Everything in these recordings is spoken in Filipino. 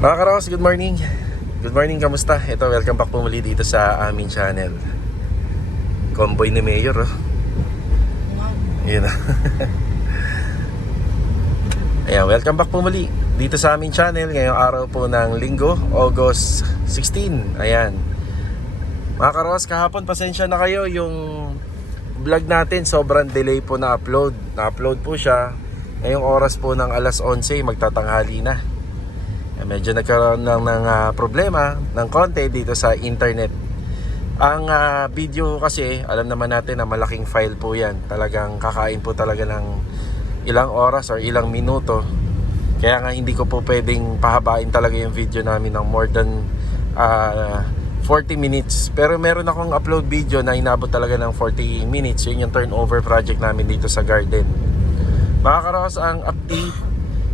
Mga Karaos, good morning. Good morning, kamusta? Ito, welcome back po muli dito sa aming channel. Convoy ni Mayor, oh. Yun na. Ayan, welcome back po muli dito sa aming channel. Ngayong araw po ng Linggo, August 16. Ayan. Mga Karaos, kahapon pasensya na kayo. Yung vlog natin sobrang delay po na upload. Na-upload po siya ngayong oras po ng alas 11, magtatanghali na. Medyo nagkaroon ng problema ng konti dito sa internet. Ang video kasi, alam naman natin na malaking file po yan. Talagang kakain po talaga ng ilang oras or ilang minuto. Kaya nga hindi ko po pwedeng pahabain talaga yung video namin ng more than 40 minutes. Pero meron akong upload video na inabot talaga ng 40 minutes. Yun yung turnover project namin dito sa garden. Mga Karaos, ang update,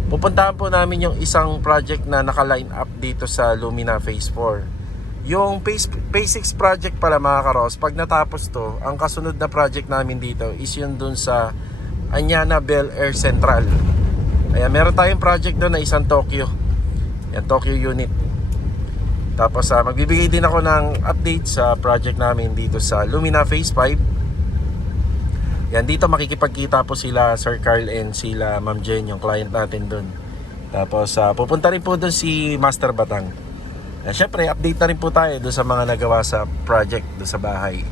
pupuntahan po namin yung isang project na naka-line up dito sa Lumina Phase 4. Yung Phase 6 project pala, mga Karaos, pag natapos to, ang kasunod na project namin dito is yun dun sa Anyana Bel Air Central. Ayan, meron tayong project doon na isang Tokyo. Yan, Tokyo unit. Tapos magbibigay din ako ng update sa project namin dito sa Lumina Phase 5. Yan, dito makikipagkita po sila Sir Carl and sila Ma'am Jen, yung client natin dun. Tapos pupunta rin po dun si Master Batang. Siyempre, update na rin po tayo dun sa mga nagawa sa project dun sa bahay.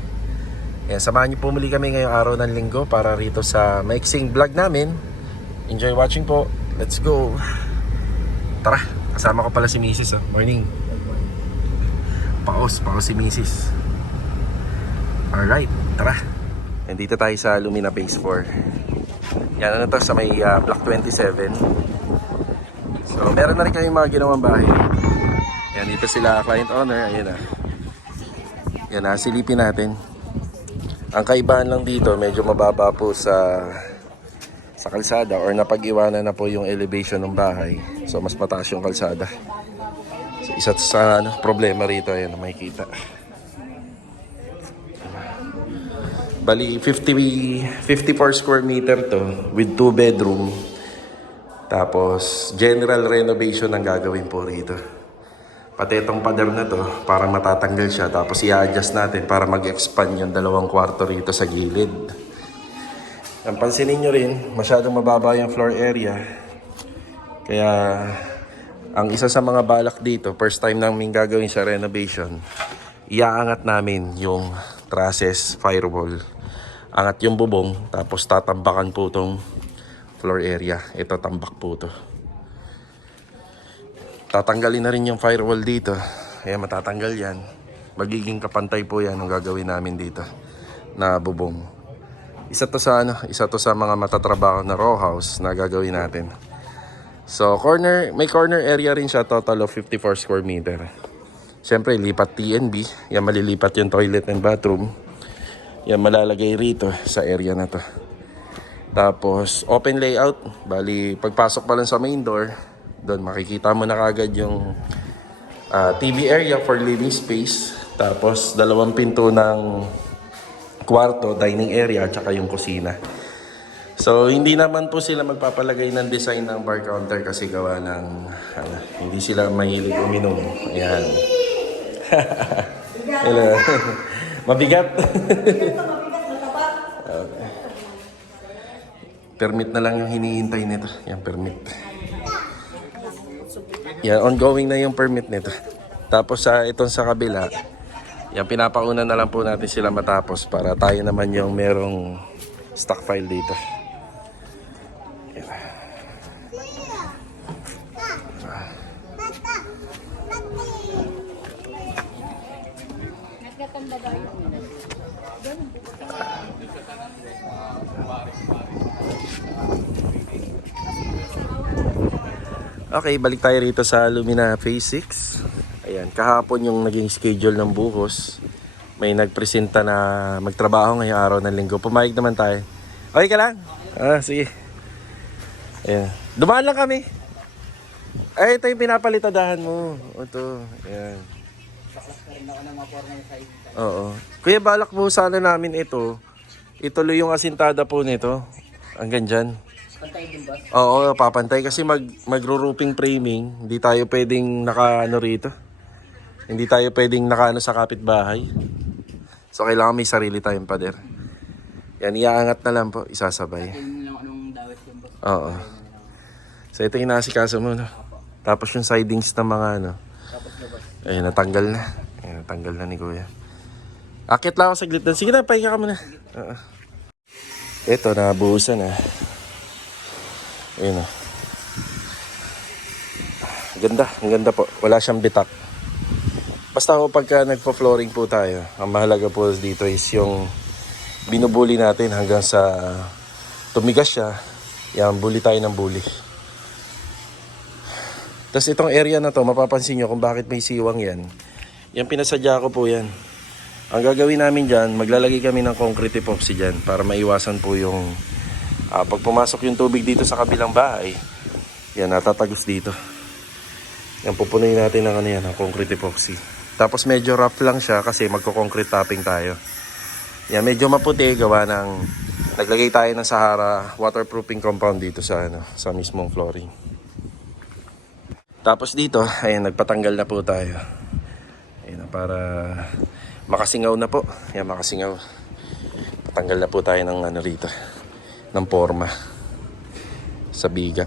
Yan, samahan niyo po muli kami ngayong araw ng Linggo para rito sa maiksing vlog namin. Enjoy watching po. Let's go. Tara, kasama ko pala si Mrs. Morning. Paos si Mrs. Alright, tara. Nandito tayo sa Lumina Phase 4. Yan, ano to, sa may Block 27. So, meron na rin kayong mga ginawang bahay. Yan, dito sila client owner. Ayan na. Yan, silipin natin. Ang kaibahan lang dito, medyo mababa po sa kalsada or napag-iwanan na po yung elevation ng bahay. So, mas mataas yung kalsada. So, isa sa problema rito, ayan, makikita. Bali, 54 square meter to with 2 bedroom. Tapos, general renovation ang gagawin po rito. Pati itong pader na to, parang matatanggal siya. Tapos, i-adjust natin para mag-expand yung 2 kwarto rito sa gilid. Ang pansinin nyo rin, masyadong mababa yung floor area. Kaya, ang isa sa mga balak dito, first time namin gagawin sa renovation, iaangat namin yung trusses, firewall. Angat yung bubong, tapos tatambakan po itong floor area. Ito, tambak po ito. Tatanggalin na rin yung firewall dito. Kaya matatanggal yan. Magiging kapantay po yan ang gagawin namin dito na bubong. Isa to sa mga matatrabaho na row house na gagawin natin. So, may corner area rin siya, total of 54 square meter. Siyempre, lipat TNB. Yan, malilipat yung toilet and bathroom. Yan, malalagay rito sa area na to. Tapos, open layout. Bali, pagpasok pa lang sa main door, doon makikita mo na kagad yung TV area for living space. Tapos, 2 pinto ng kwarto, dining area, at saka yung kusina. So, hindi naman po sila magpapalagay ng design ng bar counter kasi gawa ng, hindi sila mahilig uminom. Ayan. Hello. Mabigat. Okay. Permit na lang yung hinihintay nito. Yan, permit. Yan, ongoing na yung permit nito. Tapos itong sa kabila, yan, pinapauna na lang po natin sila matapos para tayo naman yung merong stock file dito. Yan. Okay, balik tayo rito sa Lumina Phase 6. Ayan, kahapon yung naging schedule ng buhos. May nagpresenta na magtrabaho ngayong araw ng Linggo. Pumayag naman tayo. Okay ka lang? Sige. Ayan. Dumaan lang kami. Ay, ito yung pinapalitadahan mo. Ito. Ayan. Oo. Kuya, balak po sana namin ito. Ituloy yung asintada po nito. Hanggang dyan. Pantay din ba? Oo, papantay kasi magro-roofing framing. Hindi tayo pwedeng naka-ano rito. Hindi tayo pwedeng naka-ano sa kapitbahay. So, kailangan may sarili tayong pader. Yan, iaangat na lang po, isasabay. Tingnan lang anong dawit yung boss. Oo. So, ito yung nasikaso mo, no? Tapos yung sidings ng mga, ano. Tapos labas. Ayun, natanggal na. Ayun, natanggal na ni Kuya. Akit lang ako saglit doon. Sige na, pahinga ka muna. Oo. Ito, nabuhusan na. Ayun na. Ganda, ang ganda po. Wala siyang bitak. Basta ako pagka nagpo-flooring po tayo, ang mahalaga po dito is yung binubuli natin hanggang sa tumigas siya. Yan, buli tayo ng buli. Tapos itong area na to, mapapansin nyo kung bakit may siwang yan. Yan pinasadya ko po yan. Ang gagawin namin dyan, maglalagay kami ng concrete epoxy dyan para maiwasan po yung pag pumasok yung tubig dito sa kabilang bahay, yan, natatagos dito. Yan, pupunuin natin ng ano yan, ng concrete epoxy. Tapos medyo rough lang siya kasi magko-concrete topping tayo. Yan, medyo maputi, gawa ng naglagay tayo ng Sahara waterproofing compound dito sa ano, sa mismong flooring. Tapos dito, ayan, nagpatanggal na po tayo. Ayan, para makasingaw na po. Ayan, makasingaw. Patanggal na po tayo ng ano rito, ng forma sa biga.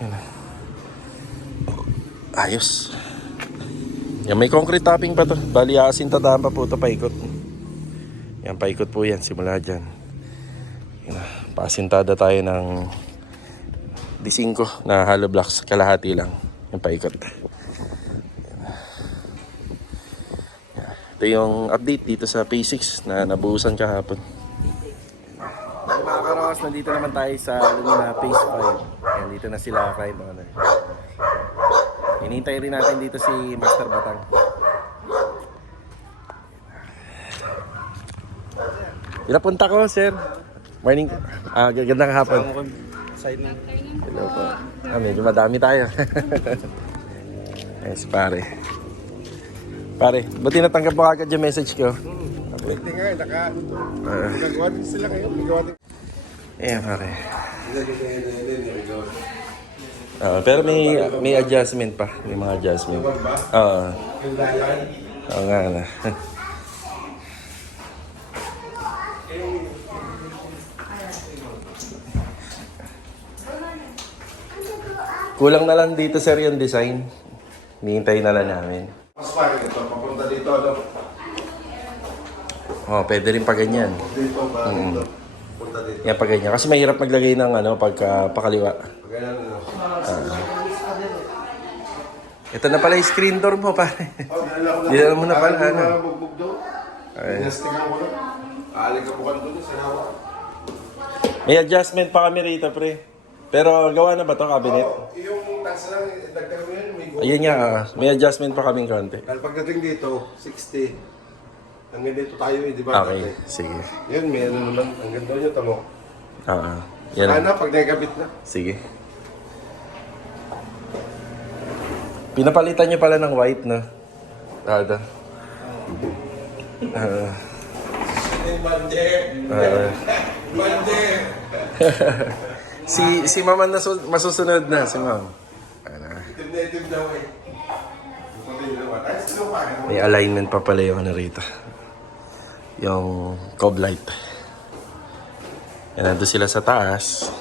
Ayan. Ayos. Yan, may concrete topping pa to. Bali, asintataan pa po ito, paikot. Yan, paikot po yan, simula dyan. Yan, paasintada tayo ng D5 na hollow blocks, kalahati lang. Yan, paikot. Ito yung update dito sa P6 na nabuhusan kahapon. Mga karos, nandito naman tayo sa Lumina Phase 5. Yan, dito na sila kay Boner. Hinihintay rin natin dito si Master Batang. Pinapunta ko, sir. Morning. Gandang hapon. Hello po. Medyo madami tayo. Yes, pare. Pare, buti natanggap mo agad yung message ko. Pwede nga, nagagawa din sila kayo. Ayan, pare. Pero may adjustment pa. May mga adjustment. Oo. Oo nga na. Kulang na lang dito, sir, yung design. Hinihintay na lang namin. Mas pare ito, papunta dito, ano? Oh, pwede rin pa ganyan. Dito ba? Punta dito. Yan pa ganyan. Kasi mahirap maglagay ng ano, pagka pakaliwa. Pagkailan, ano? Ito na pala yung screen door mo, pare. Dinala mo na pala, ano? Bugbog doon. Pinastigan ko doon. Aaling ka bukan doon sa nawa. May adjustment pa kami rito, pre. Pero gawa na ba to cabinet? Yung tax lang, dagdag mo yun, may go. Ayun nga, may adjustment pa kaming konti. Dahil pagdating dito, 60. Hanggang dito tayo, di ba? Okay, sige. Yun, may ano naman. Hanggang doon yung tamo. Yan. Sana, pag nagkabit na. Sige. Pinapalitan niyo pala ng white, no? Ada. Mande! Mande! Si Mama na masusunod na, si Ma'am. Native daw eh. May alignment pa pala yung ano rito. Yung cob light. Yan, nandun sila sa taas.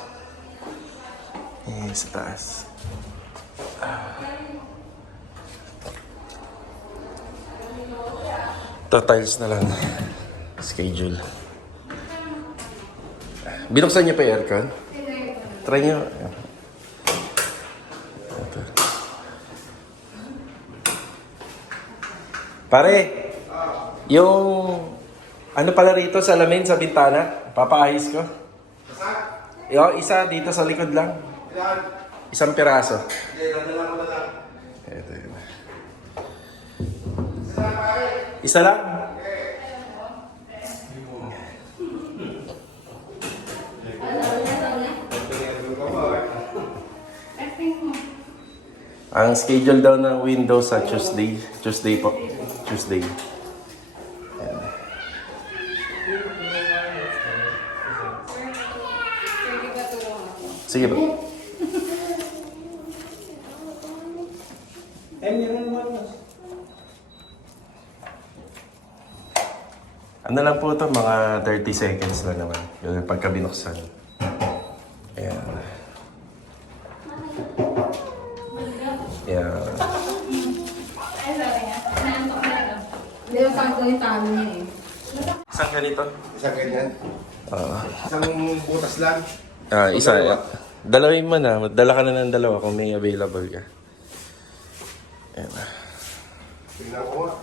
Sa taas. Ito, tiles na lang. Schedule. Binuksan niyo pa yung aircon? Try niyo. Ito. Pare, yung ano pala rito sa salamin sa bintana, papaayos ko. Yung isa dito sa likod lang. Isang piraso. Ito yun. Isa lang. Ang schedule daw ng Windows sa Tuesday. Tuesday po. Tuesday. Ayan. Sige ba? Ano lang po ito, mga 30 seconds lang naman. Yung pagka binuksan. Ayan. Ayan. Hindi yung sakto yung talo niya eh. Isang ganito? Isang ganyan. Isang butas lang. Isa. Dalawin mo na. Dala ka na ng dalawa kung may available ka. Ayan. Tingnan ko nga.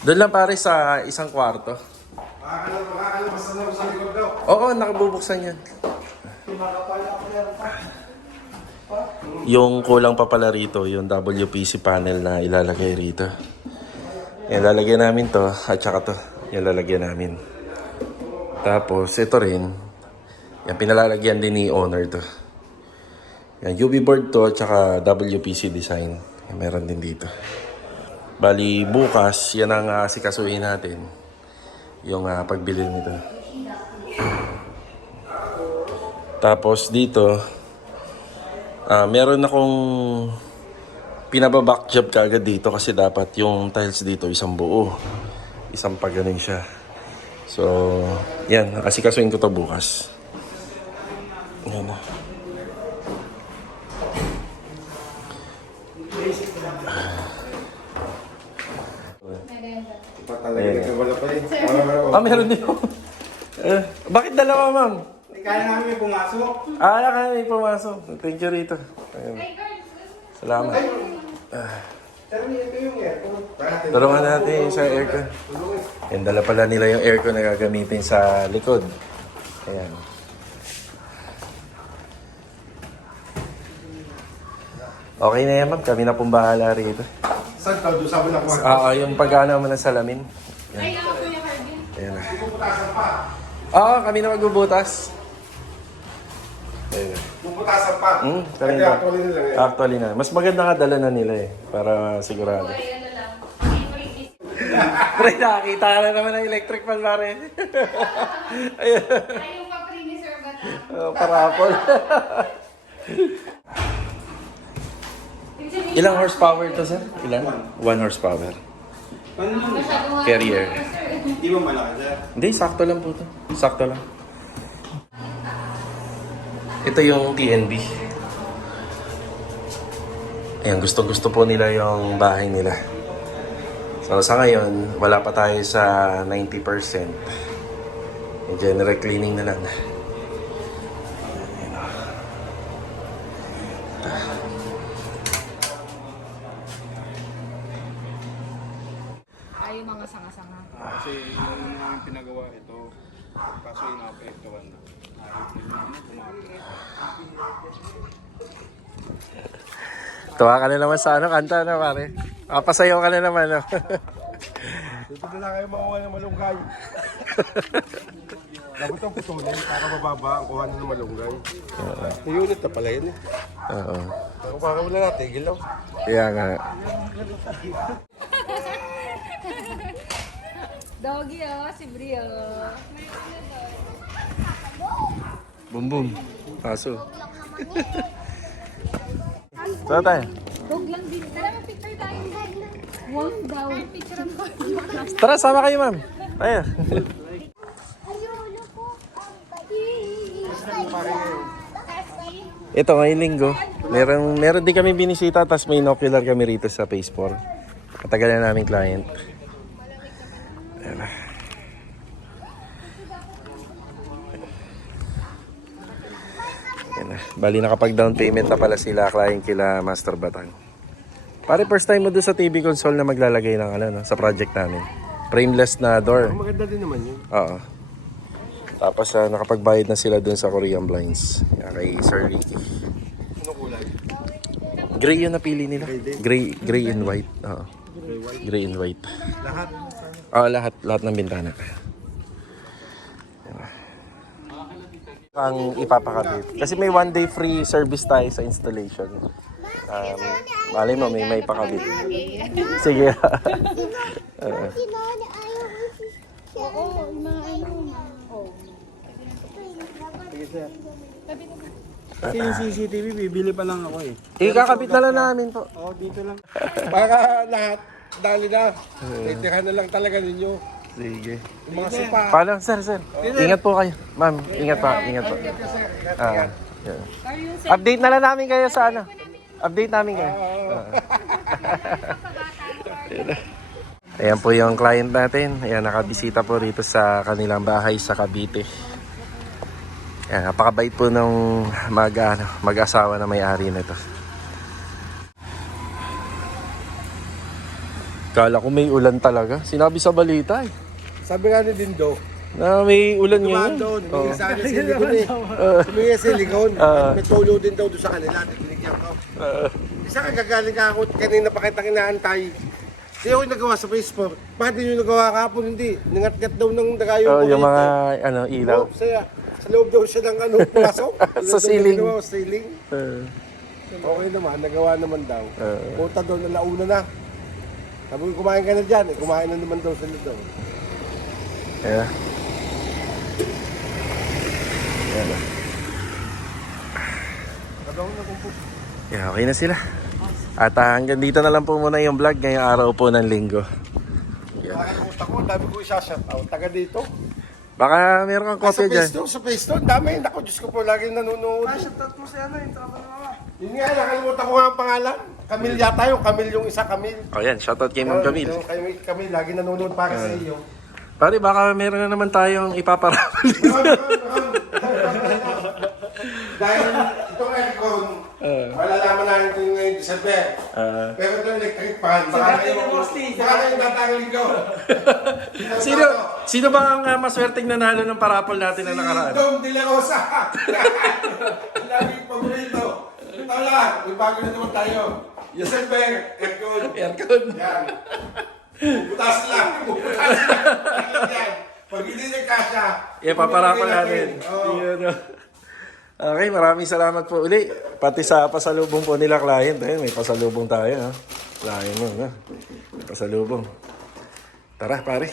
Doon lang pare sa isang kwarto. Makakalabas na ako sa likod daw. Oo, nakabubuksan yan. Yung kulang pa pala rito, yung WPC panel na ilalagay rito. Yan, lalagyan namin to, at saka to, yung lalagyan namin. Tapos, ito rin, yan, pinalalagyan din ni owner to. Yan, UV board to, at saka WPC design. Yan, meron din dito. Bali, bukas, yan ang asikasuhin natin. Yung pagbili nito. Tapos dito, meron akong pinababack job kaagad dito kasi dapat yung tiles dito isang buo. Isang pag ganun siya. So, yan. Asikasuhin ko to bukas. Yan na. Talaga wala pa eh. Meron din ako. Bakit dalawa, ma'am? Kaya namin may pumasok. Kaya may pumasok. Thank you rito. Ayun. Salamat. Pero ito yung aircon. Tulungan natin sa aircon. Yan, dala pala nila yung aircon na gagamitin sa likod. Ayan. Okay na yan, ma'am. Kami na pong bahala rito. Saan ka? Doon sa wala ko. Yung pag-ano mo ng salamin. Yan. Ayan na. Kami na magbubutas. Ayan. Bubutasan pa. Kami Hindi, na. actually nila yan. Actually na. Mas maganda nga dala na nila eh. Para sigurado. Pre, nakakita ka na naman ng electric fan pare. Ayun. Ayaw pa pre ni Sir Batang. Parapol. Ilang horsepower to, sir? Ilan? 1 horsepower. Ano lang? Carrier. Di ba malaki sir? Hindi, sakto lang po to. Sakto lang. Ito yung TNB. Ayan, gustong-gusto po nila yung bahay nila. So, sa ngayon, wala pa tayo sa 90%. Yung general cleaning na lang. Ay, yung mga sanga-sanga. Kasi yung namin pinagawa ito, kaso ina-apektuhan na. Tuwa ka na naman sa kanta na pare. Pasayaw ka na naman. No? Dito na lang kayo makuha ng malunggay. Dapat ang putulin para mababa ang kuha ng malunggay. Yung unit na pala yun eh. Oo. Ako baka wala natin, gilaw. Kaya nga. Doggy si Brio. Boom boom. Paso. Saan tayo? Dog lang din. Tara, mag-picture tayo. Wolf daw. Picture ko. Tara, sama kayo ma'am. Ayan. Ito ngayong linggo. Meron din kami binisita tapos may inocular kami rito sa Phase 4. Matagal na namin client. Ayan na. Ayan na. Bali nakapag down payment na pala sila client kila Master Batang. Pare first time mo doon sa TV console na maglalagay ng no, sa project namin. Frameless na door. Maganda din naman yun. Oo. Tapos nakapagbayad na sila dun sa Korean blinds. Kay Sir Ricky. Ano kulay? Gray yung napili nila. Gray and white. Oo. Gray and white. Lahat? Lahat ng bintana. Ang ipapakabit. Kasi may 1 day free service tayo sa installation. Malay mo, may pakabit. Sige. Kasi yung CCTV, bibili pa lang ako eh. Kakabit na lang namin po. Oo, dito lang. Para lahat, dali na. Titirahan na lang talaga ninyo. Sige. Yung mga sopa. Paano, sir? Ingat po kayo. Ma'am, ingat po. Yeah. Update na lang namin kayo sa ano. Update namin kayo. Ayan po yung client natin. Ayan, nakabisita po rito sa kanilang bahay sa Cavite. Ayan, napakabait po nung mag-asawa na may-ari nito. Kala ko may ulan talaga. Sinabi sa balita eh. Sabi nga ni Dindo, Na may ulan dumaan ngayon. doon, Oo. humingi sa akin silikon eh. Humingi silikon. May tulo din daw doon sa kanila. Binigyan ko. Isa kagagaling ka ako, kanina pa kitang inaantay. Kasi ako yung nagawa sa Facebook. Bakit din yung nagawa kahapon? Hindi. Nangat-ngat daw ng dagayo ko Yung rito. mga ilaw. Sa loob daw siya ng pasok. Sa ceiling. Sa ceiling. Okay naman, nagawa naman daw. Puta daw na launa na. Sabi ko, kumain ka na dyan. Kumain na naman daw sila daw. Yeah. Yeah, okay na sila. At hanggang dito na lang po muna yung vlog ngayong araw po ng linggo. Nakakalimutan ko, dami ko isa-shout out. Taga dito. Baka meron kang kopya dyan. Sa Facebook, dami. Naku, Diyos ko po, laging nanonood. Shout out mo si ano, yung tropa ng mama. Yun nga, nakalimutan ko nga ang pangalan. Camille yata yung Camille yung isa, Camille. O yan, shoutout kay Ma'am Camille. Yung Camille, lagi nanonood para sa iyo. Pare, baka meron na naman tayong ipaparapal dito. Dahil itong aircon, malalaman natin ito ngayong December. Pero ito electric fan. Baka na yung datang ko. Sino ba ang maswerteng nanalo ng parapol natin na nakaraan? Dom de la Rosa. Laging paborito. Ito lang, may bago na naman tayo. December, aircon. Aircon. Yan. Butas lang. Yan. Pag hindi nagkasya, Ipaparapal natin. Oo. Yun, oh. Okay, maraming salamat po uli. Pati sa pasalubong po nila client. Ayun, may pasalubong tayo. Ha? Client mo. Ha? May pasalubong. Tara, pare.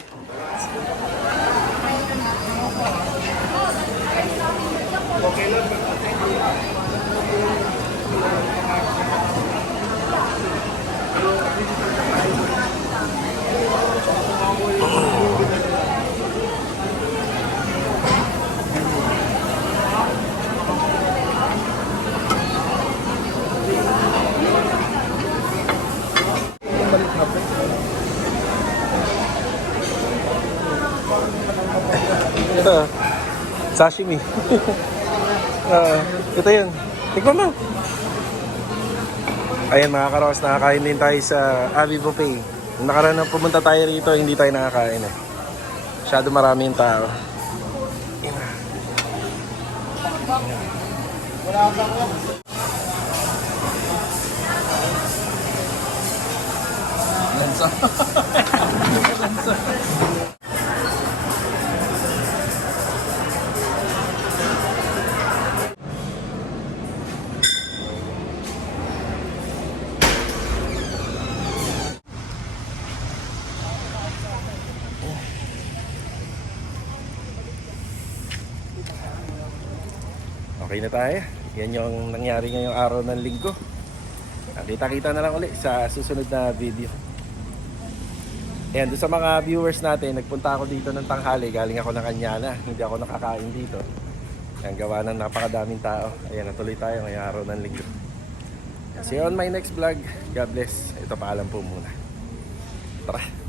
Ito, sashimi. Ito yun. Tikman mo. Ayan mga karos, nakakain din tayo sa Avi Buffet. Nung nakaraan na pumunta tayo rito, hindi tayo nakakain eh. Masyado marami yung tao. Okay na tayo. Yan yung nangyari ngayong araw ng linggo. Kita-kita na lang ulit sa susunod na video. Ayan, doon sa mga viewers natin, nagpunta ako dito ng tanghali. Galing ako ng Anyana. Hindi ako nakakain dito. Ang gawa ng napakadaming tao. Ayan, natuloy tayo ngayong araw ng linggo. See you on my next vlog. God bless. Ito, paalam po muna. Tara.